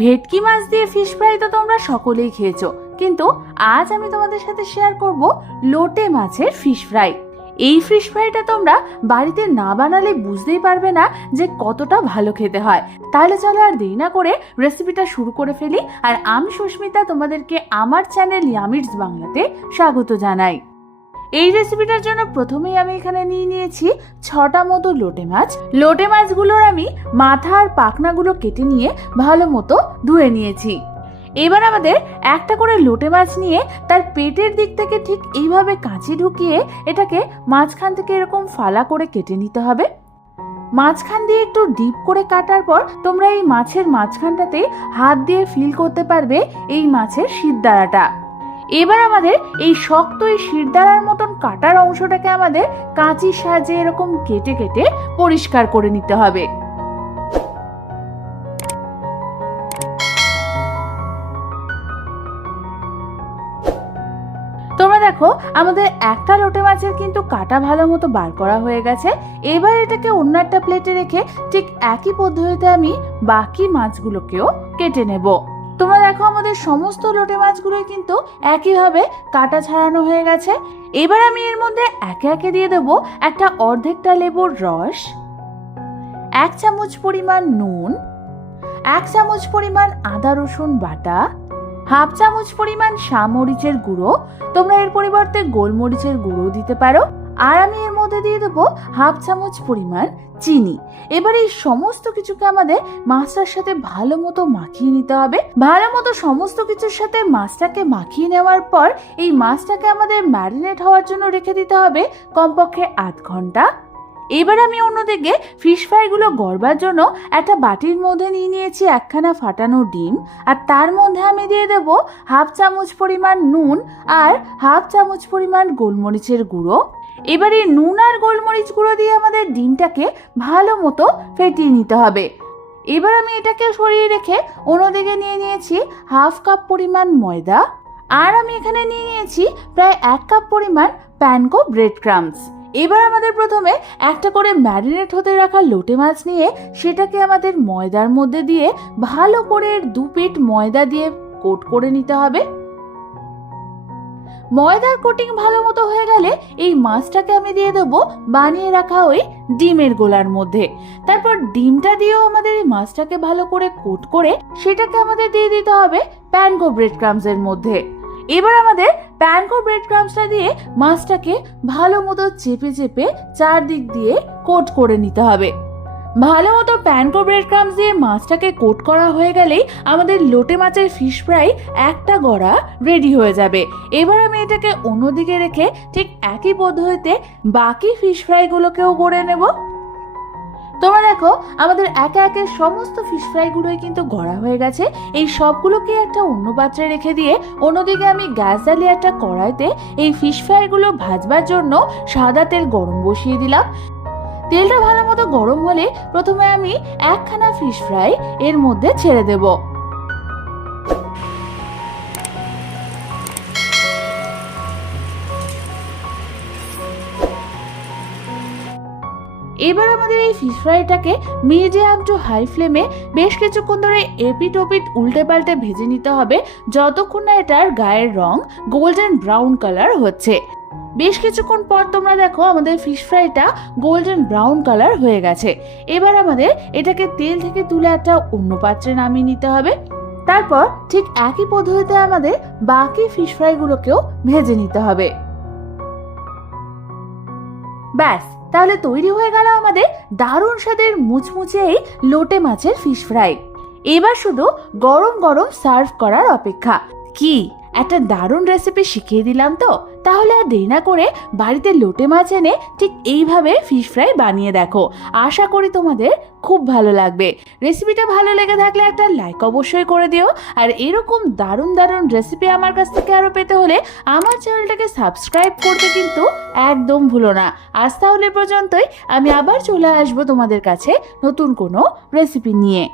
ভেটকি মাছ দিয়ে fish fry তো তোমরা সকলেই খেয়েছো, কিন্তু আজ আমি তোমাদের সাথে শেয়ার করব লোটে মাছের ফিশ ফ্রাই। এই ফিশ ফ্রাইটা তোমরা বাড়িতে না বানালে বুঝতেই পারবে না যে কতটা ভালো খেতে হয়। তাহলে চলো আর দেরি না করে রেসিপিটা শুরু করে ফেলি। আর আমি সুস্মিতা তোমাদেরকে আমার চ্যানেল ইয়ামিটস বাংলাতে স্বাগত জানাই। এই রেসিপিটার জন্য প্রথমেই আমি এখানে নিয়ে নিয়েছি 6টা মতো লোটে মাছ। লোটে মাছগুলোর আমি মাথা আর পাখনাগুলো কেটে নিয়ে ভালো মতো ধুয়ে নিয়েছি। এবার আমাদের একটা করে লোটে মাছ নিয়ে তার পেটের দিক থেকে ঠিক এইভাবে কাঁচি ঢুকিয়ে এটাকে মাঝখান থেকে এরকম ফালা করে কেটে নিতে হবে। মাঝখান দিয়ে একটু ডিপ করে কাটার পর তোমরা এই মাছের মাঝখানটাতে হাত দিয়ে ফিল করতে পারবে এই মাছের শিরদাঁড়াটা। এবার আমাদের এই শক্ত এই শিরদাঁড়ার মতন কাটার অংশটাকে আমাদের কাঁচির সাহায্যে এরকম কেটে কেটে পরিষ্কার করে নিতে হবে। তোমরা দেখো আমাদের একটা লোটে মাছের কিন্তু কাটা ভালো মতো বার করা হয়ে গেছে। এবার এটাকে অন্য একটা প্লেটে রেখে ঠিক একই পদ্ধতিতে আমি বাকি মাছগুলোকেও কেটে নেব। তোমরা দেখো আমাদের সমস্ত লোটে মাছগুলোই কিন্তু একইভাবে কাটা ছাড়ানো হয়ে গেছে। এবার আমি এর মধ্যে একে একে দিয়ে দেব একটা অর্ধেকটা লেবুর রস, 1 চামচ পরিমাণ নুন, 1 চামচ পরিমাণ আদা রসুন বাটা, 1/2 চামচ পরিমাণ মরিচের গুঁড়ো, তোমরা এর পরিবর্তে গোলমরিচের গুঁড়ো দিতে পারো। আর আমি এর মধ্যে দিয়ে দেবো 1/2 চামচ পরিমাণ চিনি। এবার এই সমস্ত কিছুকে আমাদের মাছটার সাথে ভালো মতো মাখিয়ে নিতে হবে। ভালো মতো সমস্ত কিছুর সাথে মাছটাকে মাখিয়ে নেওয়ার পর এই মাছটাকে আমাদের ম্যারিনেট হওয়ার জন্য রেখে দিতে হবে কমপক্ষে 8 ঘন্টা। এবার আমি অন্যদিকে ফিশ ফ্রাইগুলো গড়বার জন্য একটা বাটির মধ্যে নিয়ে নিয়েছি একখানা ফাটানো ডিম, আর তার মধ্যে আমি দিয়ে দেব 1/2 চামচ পরিমাণ নুন আর 1/2 চামচ পরিমাণ গোলমরিচের গুঁড়ো। এবার এই নুন আর গোলমরিচ গুঁড়ো দিয়ে আমাদের ডিমটাকে ভালো মতো ফেটিয়ে নিতে হবে। এবার আমি এটাকে সরিয়ে রেখে অন্যদিকে নিয়ে নিয়েছি 1/2 কাপ পরিমাণ ময়দা, আর আমি এখানে নিয়ে নিয়েছি প্রায় 1 কাপ পরিমাণ প্যানকো ব্রেড ক্রাম্বস। এবার আমাদের প্রথমে একটা করে ম্যারিনেট হতে রাখা লোটে মাছ নিয়ে সেটাকে আমাদের ময়দার মধ্যে দিয়ে ভালো করে 2 পিঠ ময়দা দিয়ে কোট করে নিতে হবে। ময়দার কোটিং ভালো মতো হয়ে গেলে এই মাছটাকে আমি দিয়ে দেবো বানিয়ে রাখা ওই ডিমের গোলার মধ্যে। তারপর ডিমটা দিয়েও আমাদের এই মাছটাকে ভালো করে কোট করে সেটাকে আমাদের দিয়ে দিতে হবে প্যানকো ব্রেড ক্রাম্বসের মধ্যে। এবার আমাদের প্যানকো ব্রেড ক্রাম্বসটা দিয়ে মাছটাকে ভালো মতো চেপে চেপে চারদিক দিয়ে কোট করে নিতে হবে। ভালো মতো প্যানকো ব্রেড ক্রাম্বস দিয়ে মাছটাকে কোট করা হয়ে গেলেই আমাদের লোটে মাছের ফিশ ফ্রাই একটা গড়া রেডি হয়ে যাবে। এবার আমি এটাকে অন্যদিকে রেখে ঠিক একই পদ্ধতিতে বাকি ফিশ ফ্রাইগুলোকেও গড়ে নেব। তোমরা দেখো আমাদের একে একে সমস্ত ফিশ ফ্রাইগুলোই কিন্তু গড়া হয়ে গেছে। এই সবগুলোকে একটা অন্য পাত্রে রেখে দিয়ে অন্যদিকে আমি গ্যাস জ্বালিয়ে একটা কড়াইতে এই ফিশ ফ্রাইগুলো ভাজবার জন্য সাদা তেল গরম বসিয়ে দিলাম। তেলটা ভালো মতো গরম হলে প্রথমে আমি একখানা ফিশ ফ্রাই এর মধ্যে ছেড়ে দেব। এবার আমাদের এই ফিশ ফ্রাইটাকে মিডিয়াম টু হাই ফ্লেমে বেশ কিছুক্ষণ ধরে এপিট ওপিট উল্টে পাল্টে ভেজে নিতে হবে যতক্ষণ না এটার গায়ের রং গোল্ডেন ব্রাউন কালার হচ্ছে। বেশ কিছুক্ষণ পর তোমরা দেখো আমাদের ফিশ ফ্রাইটা গোল্ডেন ব্রাউন কালার হয়ে গেছে। এবার আমাদের এটাকে তেল থেকে তুলে একটা অন্য পাত্রে নামিয়ে নিতে হবে। তারপর ঠিক একই পদ্ধতিতে আমাদের বাকি ফিশ ফ্রাইগুলোকেও ভেজে নিতে হবে। ব্যাস, তাহলে তৈরি হয়ে গেল আমাদের দারুণ স্বাদের মুচমুচে এই লোটে মাছের ফিশ ফ্রাই। এবার শুধু গরম গরম সার্ভ করার অপেক্ষা। কি একটা দারুণ রেসিপি শিখিয়ে দিলাম তো? তাহলে আর দেরি না করে বাড়িতে লোটে মাছ এনে ঠিক এইভাবে ফিশ ফ্রাই বানিয়ে দেখো। আশা করি তোমাদের খুব ভালো লাগবে। রেসিপিটা ভালো লেগে থাকলে একটা লাইক অবশ্যই করে দিও। আর এরকম দারুণ দারুণ রেসিপি আমার কাছ থেকে আরও পেতে হলে আমার চ্যানেলটাকে সাবস্ক্রাইব করতে কিন্তু একদম ভুলো না। আজ তাহলে পর্যন্তই, আমি আবার চলে আসবো তোমাদের কাছে নতুন কোনো রেসিপি নিয়ে।